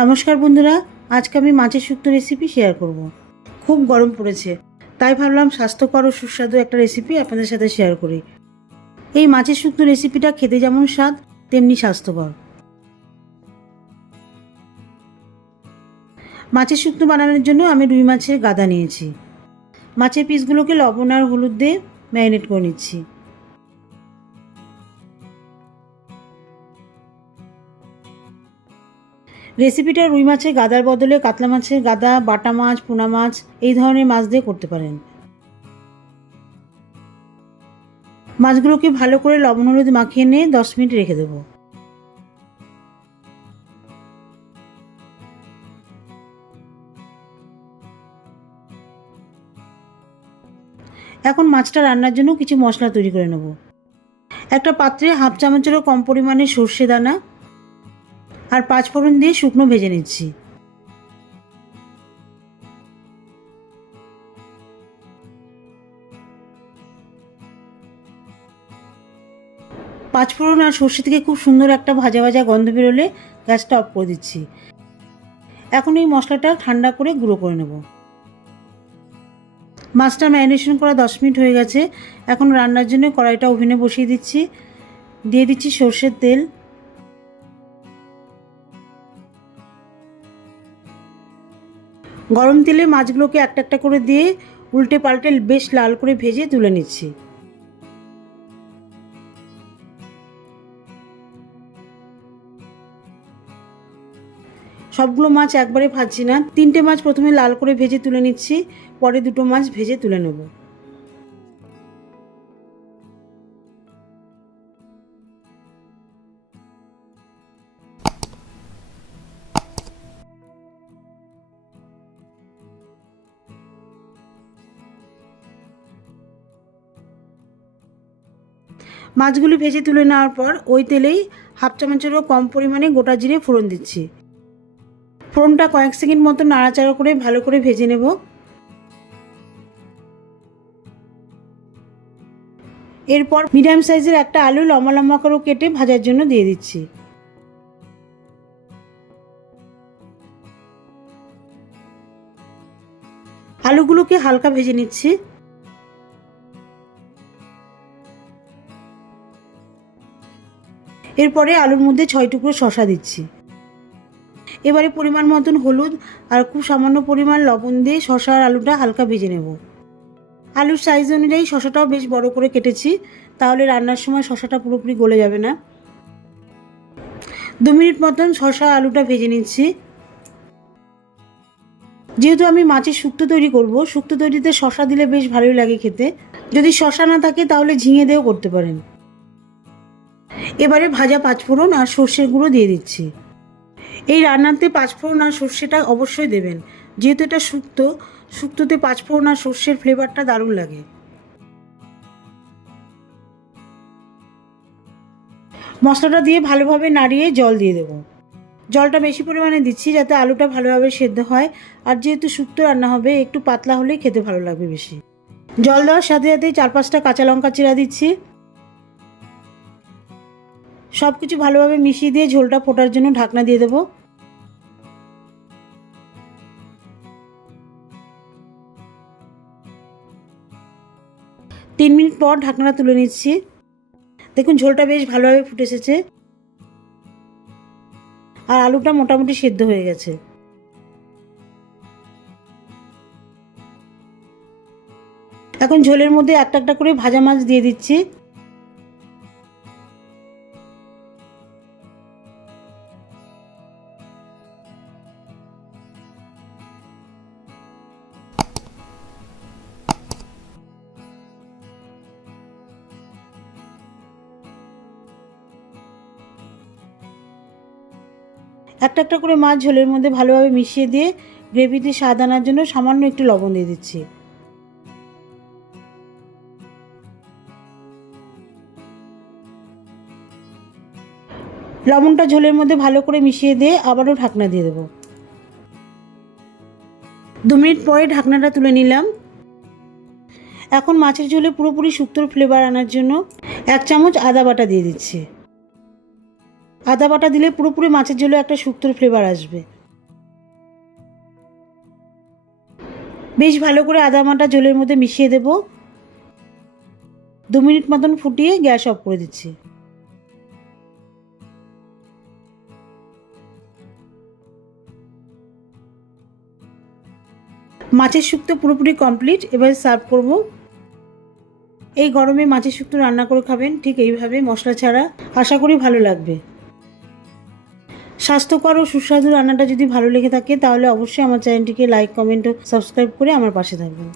নমস্কার বন্ধুরা, আজকে আমি মাছের শুক্তো রেসিপি শেয়ার করব। খুব গরম পড়েছে, তাই ভাবলাম স্বাস্থ্যকর ও সুস্বাদু একটা রেসিপি আপনাদের সাথে শেয়ার করি। এই মাছের শুক্তো রেসিপিটা খেতে যেমন স্বাদ তেমনি স্বাস্থ্যকর। মাছের শুক্তো বানানোর জন্য আমি রুই মাছের গাদা নিয়েছি। মাছের পিসগুলোকে লবণ আর হলুদ দিয়ে ম্যারিনেট করে নিচ্ছি। রেসিপিটা রুই মাছের গাদার বদলে কাতলা মাছের গাদা, বাটা মাছ, পোনা মাছ এই ধরনের মাছ দিয়ে করতে পারেন। মাছগুলোকে ভালো করে লবণ হলুদ মাখিয়ে নিয়ে 10 মিনিট রেখে দেবো। এখন মাছটা রান্নার জন্য কিছু মশলা তৈরি করে নেব। একটা পাত্রে হাফ চামচেরও কম পরিমাণে সর্ষে দানা আর 5 ফোড়ন দিয়ে শুকনো ভেজে নিচ্ছি। পাঁচ ফোড়ন আর সর্ষে থেকে খুব সুন্দর একটা ভাজা ভাজা গন্ধ বেরোলে গ্যাসটা অফ করে দিচ্ছি। এখন এই মশলাটা ঠান্ডা করে গুঁড়ো করে নেব। মাছটা ম্যারিনেশন করা 10 মিনিট হয়ে গেছে। এখন রান্নার জন্য কড়াইটা ওভেনে বসিয়ে দিচ্ছি। দিয়ে দিচ্ছি সর্ষের তেল। গরম তেলে মাছগুলোকে একটা একটা করে দিয়ে উল্টে পাল্টে বেশ লাল করে ভেজে তুলে নিচ্ছি। সবগুলো মাছ একবারে ভাজছি না, 3টে মাছ প্রথমে লাল করে ভেজে তুলে নিচ্ছি, পরে 2টো মাছ ভেজে তুলে নেব। মাছগুলি ভেজে তুলে নেওয়ার পর ওই তেলেই হাফ চামচেরও কম পরিমাণে গোটা জিরে ফোড়ন দিচ্ছি। ফোড়নটা কয়েক সেকেন্ড মতো নাড়াচাড়া করে ভালো করে ভেজে নেব। এরপর মিডিয়াম সাইজের একটা আলু লম্বা লম্বা করে কেটে ভাজার জন্য দিয়ে দিচ্ছি। আলুগুলোকে হালকা ভেজে নিচ্ছি। এরপরে আলুর মধ্যে 6 টুকরো শসা দিচ্ছি। এবারে পরিমাণ মতন হলুদ আর খুব সামান্য পরিমাণ লবণ দিয়ে শসা আর আলুটা হালকা ভেজে নেব। আলুর সাইজ অনুযায়ী শসাটাও বেশ বড় করে কেটেছি, তাহলে রান্নার সময় শসাটা পুরোপুরি গলে যাবে না। 2 মিনিট মতন শসা আলুটা ভেজে নিচ্ছি। যেহেতু আমি মাছের শুক্তো তৈরি করব, শুক্তো তৈরিতে শসা দিলে বেশ ভালোই লাগে খেতে। যদি শসা না থাকে তাহলে ঝিঙে দিয়েও করতে পারেন। এবারে ভাজা 5 ফোড়ন আর সর্ষের গুঁড়ো দিয়ে দিচ্ছি। এই রান্নাতে 5 ফোড়ন আর সর্ষেটা অবশ্যই দেবেন, যেহেতু এটা শুক্তোতে 5 ফোড়ন আর সর্ষের ফ্লেভারটা দারুণ লাগে। মশলাটা দিয়ে ভালোভাবে নাড়িয়ে জল দিয়ে দেবো। জলটা বেশি পরিমাণে দিচ্ছি যাতে আলুটা ভালোভাবে সেদ্ধ হয়, আর যেহেতু শুক্তো রান্না হবে একটু পাতলা হলেই খেতে ভালো লাগবে বেশি। জল দেওয়ার সাথে সাথেই 4-5টা কাঁচা লঙ্কা চিরা দিচ্ছি। সব কিছু ভালোভাবে মিশিয়ে দিয়ে ঝোলটা ফোটার জন্য ঢাকনা দিয়ে দেবো। তিন মিনিট পর ঢাকনাটা তুলে নিচ্ছি। দেখুন ঝোলটা বেশ ভালোভাবে ফুটে এসেছে আর আলুটা মোটামুটি সেদ্ধ হয়ে গেছে। এখন ঝোলের মধ্যে একটা একটা করে ভাজা মাছ দিয়ে দিচ্ছি। একটা একটা করে মাছ ঝোলের মধ্যে ভালোভাবে মিশিয়ে দিয়ে গ্রেভিতে স্বাদ আনার জন্য সামান্য একটু লবণ দিয়ে দিচ্ছি। লবণটা ঝোলের মধ্যে ভালো করে মিশিয়ে দিয়ে আবারও ঢাকনা দিয়ে দেবো। 2 মিনিট পরে ঢাকনাটা তুলে নিলাম। এখন মাছের ঝোলে পুরোপুরি শুক্তোর ফ্লেভার আনার জন্য 1 চামচ আদা বাটা দিয়ে দিচ্ছি। আদা বাটা দিলে পুরোপুরি মাছের ঝোলে একটা শুক্তোর ফ্লেভার আসবে। বেশ ভালো করে আদা বাটা ঝোলের মধ্যে মিশিয়ে দেব। 2 মিনিট মতন ফুটিয়ে গ্যাস অফ করে দিচ্ছি। মাছের শুক্তো পুরোপুরি কমপ্লিট। এবার সার্ভ করব। এই গরমে মাছের শুক্তো রান্না করে খাবেন ঠিক এইভাবে, মশলা ছাড়া। আশা করি ভালো লাগবে। স্বাস্থ্যকর ও সুস্বাদু রান্নাটা যদি ভালো লেগে থাকে তাহলে অবশ্যই আমার চ্যানেলটিকে লাইক, কমেন্ট ও সাবস্ক্রাইব করে আমার পাশে থাকবেন।